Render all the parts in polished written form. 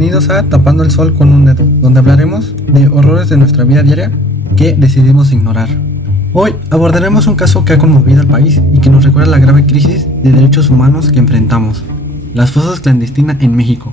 Bienvenidos a Tapando el Sol con un Dedo, donde hablaremos de horrores de nuestra vida diaria que decidimos ignorar. Hoy abordaremos un caso que ha conmovido al país y que nos recuerda la grave crisis de derechos humanos que enfrentamos: las fosas clandestinas en México.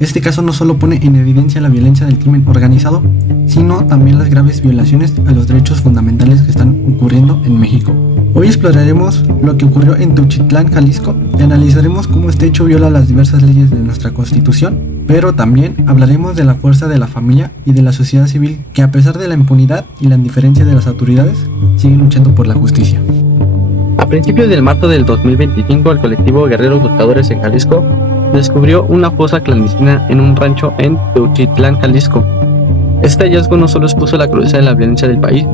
Este caso no solo pone en evidencia la violencia del crimen organizado, sino también las graves violaciones a los derechos fundamentales que están ocurriendo en México. Hoy exploraremos lo que ocurrió en Teuchitlán, Jalisco, y analizaremos cómo este hecho viola las diversas leyes de nuestra Constitución, pero también hablaremos de la fuerza de la familia y de la sociedad civil que, a pesar de la impunidad y la indiferencia de las autoridades, siguen luchando por la justicia. A principios del marzo del 2025, el colectivo Guerreros Buscadores en Jalisco descubrió una fosa clandestina en un rancho en Teuchitlán, Jalisco. Este hallazgo no solo expuso la crudeza de la violencia del país,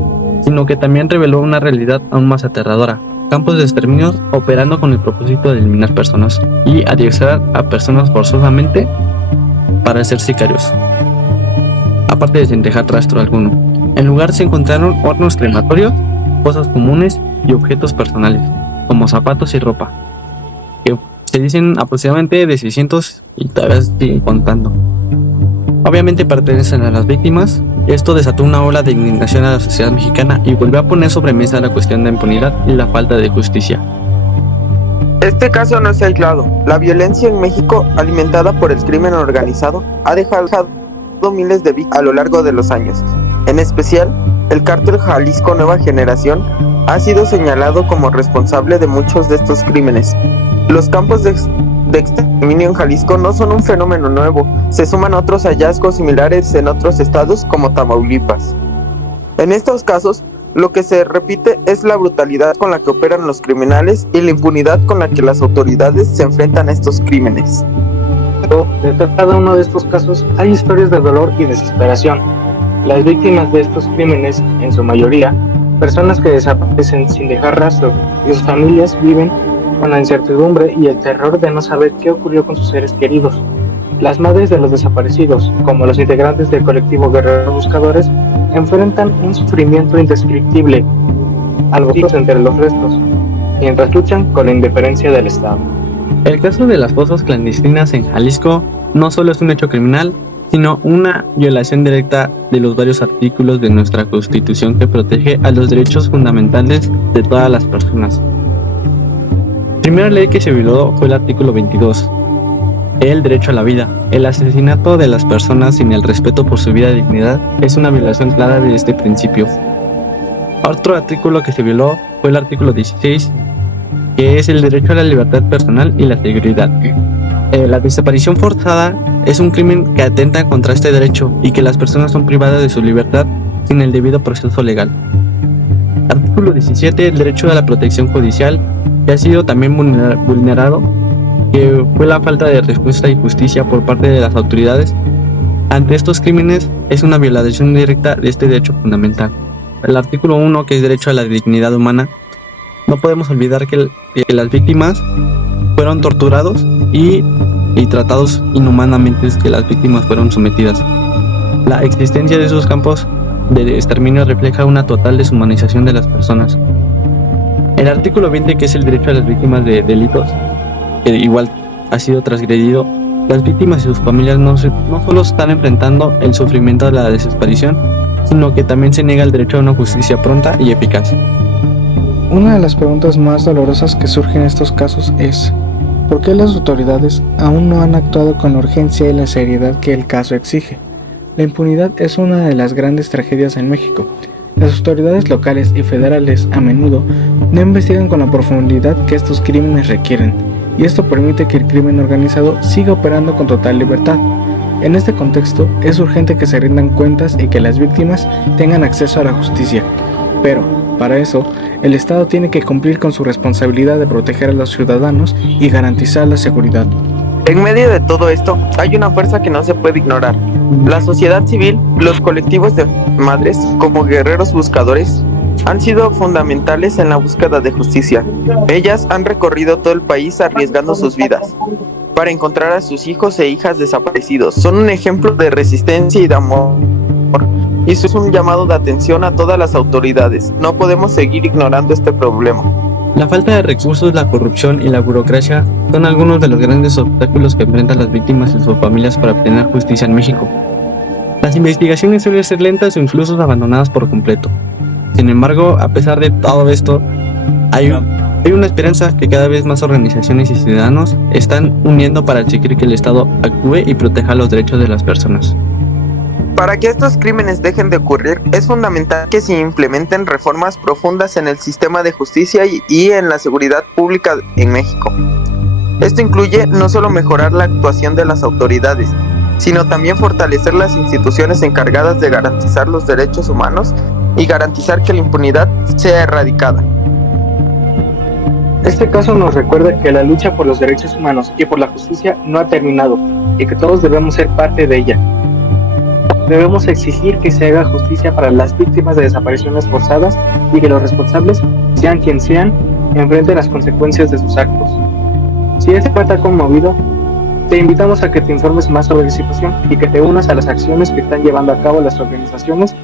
sino que también reveló una realidad aún más aterradora: campos de exterminio operando con el propósito de eliminar personas y adiestrar a personas forzosamente para ser sicarios, aparte de sin dejar rastro alguno. En el lugar se encontraron hornos crematorios, fosas comunes y objetos personales, como zapatos y ropa, que se dicen aproximadamente de 600 y todavía siguen contando. Obviamente pertenecen a las víctimas. Esto desató una ola de indignación a la sociedad mexicana y volvió a poner sobre mesa la cuestión de impunidad y la falta de justicia. Este caso no es aislado. La violencia en México, alimentada por el crimen organizado, ha dejado miles de víctimas a lo largo de los años. En especial, el cártel Jalisco Nueva Generación ha sido señalado como responsable de muchos de estos crímenes. Los campos de exterminio en Jalisco no son un fenómeno nuevo, se suman otros hallazgos similares en otros estados como Tamaulipas. En estos casos, lo que se repite es la brutalidad con la que operan los criminales y la impunidad con la que las autoridades se enfrentan a estos crímenes. Detrás de cada uno de estos casos hay historias de dolor y desesperación. Las víctimas de estos crímenes, en su mayoría, personas que desaparecen sin dejar rastro, y sus familias viven con la incertidumbre y el terror de no saber qué ocurrió con sus seres queridos. Las madres de los desaparecidos, como los integrantes del colectivo Guerreros Buscadores, enfrentan un sufrimiento indescriptible al vacíos entre los restos, mientras luchan con la indiferencia del Estado. El caso de las fosas clandestinas en Jalisco no solo es un hecho criminal, sino una violación directa de los varios artículos de nuestra Constitución que protege a los derechos fundamentales de todas las personas. La primera ley que se violó fue el artículo 22, el derecho a la vida. El asesinato de las personas sin el respeto por su vida y dignidad es una violación clara de este principio. Otro artículo que se violó fue el artículo 16, que es el derecho a la libertad personal y la seguridad. La desaparición forzada es un crimen que atenta contra este derecho y que las personas son privadas de su libertad sin el debido proceso legal. Artículo 17, el derecho a la protección judicial, que ha sido también vulnerado, que fue la falta de respuesta y justicia por parte de las autoridades ante estos crímenes. Es una violación directa de este derecho fundamental. El artículo 1, que es derecho a la dignidad humana, no podemos olvidar que las víctimas fueron torturados y tratados inhumanamente, que las víctimas fueron sometidas. La existencia de esos campos de exterminio refleja una total deshumanización de las personas. El artículo 20, que es el derecho a las víctimas de delitos, que igual ha sido transgredido. Las víctimas y sus familias no solo están enfrentando el sufrimiento de la desesperación, sino que también se niega el derecho a una justicia pronta y eficaz. Una de las preguntas más dolorosas que surgen en estos casos es: ¿por qué las autoridades aún no han actuado con la urgencia y la seriedad que el caso exige? La impunidad es una de las grandes tragedias en México. Las autoridades locales y federales a menudo no investigan con la profundidad que estos crímenes requieren, y esto permite que el crimen organizado siga operando con total libertad. En este contexto, es urgente que se rindan cuentas y que las víctimas tengan acceso a la justicia. Pero, para eso, el Estado tiene que cumplir con su responsabilidad de proteger a los ciudadanos y garantizar la seguridad. En medio de todo esto, hay una fuerza que no se puede ignorar: la sociedad civil. Los colectivos de madres, como Guerreros Buscadores, han sido fundamentales en la búsqueda de justicia. Ellas han recorrido todo el país arriesgando sus vidas para encontrar a sus hijos e hijas desaparecidos. Son un ejemplo de resistencia y de amor. Y eso es un llamado de atención a todas las autoridades. No podemos seguir ignorando este problema. La falta de recursos, la corrupción y la burocracia son algunos de los grandes obstáculos que enfrentan las víctimas y sus familias para obtener justicia en México. Las investigaciones suelen ser lentas o incluso abandonadas por completo. Sin embargo, a pesar de todo esto, hay una esperanza que cada vez más organizaciones y ciudadanos están uniendo para exigir que el Estado actúe y proteja los derechos de las personas. Para que estos crímenes dejen de ocurrir, es fundamental que se implementen reformas profundas en el sistema de justicia y en la seguridad pública en México. Esto incluye no solo mejorar la actuación de las autoridades, sino también fortalecer las instituciones encargadas de garantizar los derechos humanos y garantizar que la impunidad sea erradicada. Este caso nos recuerda que la lucha por los derechos humanos y por la justicia no ha terminado y que todos debemos ser parte de ella. Debemos exigir que se haga justicia para las víctimas de desapariciones forzadas y que los responsables, sean quien sean, enfrenten las consecuencias de sus actos. Si este tema te ha conmovido, te invitamos a que te informes más sobre la situación y que te unas a las acciones que están llevando a cabo las organizaciones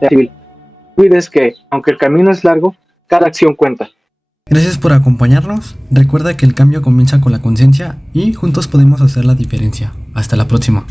de civil. Cuides que, aunque el camino es largo, cada acción cuenta. Gracias por acompañarnos. Recuerda que el cambio comienza con la conciencia y juntos podemos hacer la diferencia. Hasta la próxima.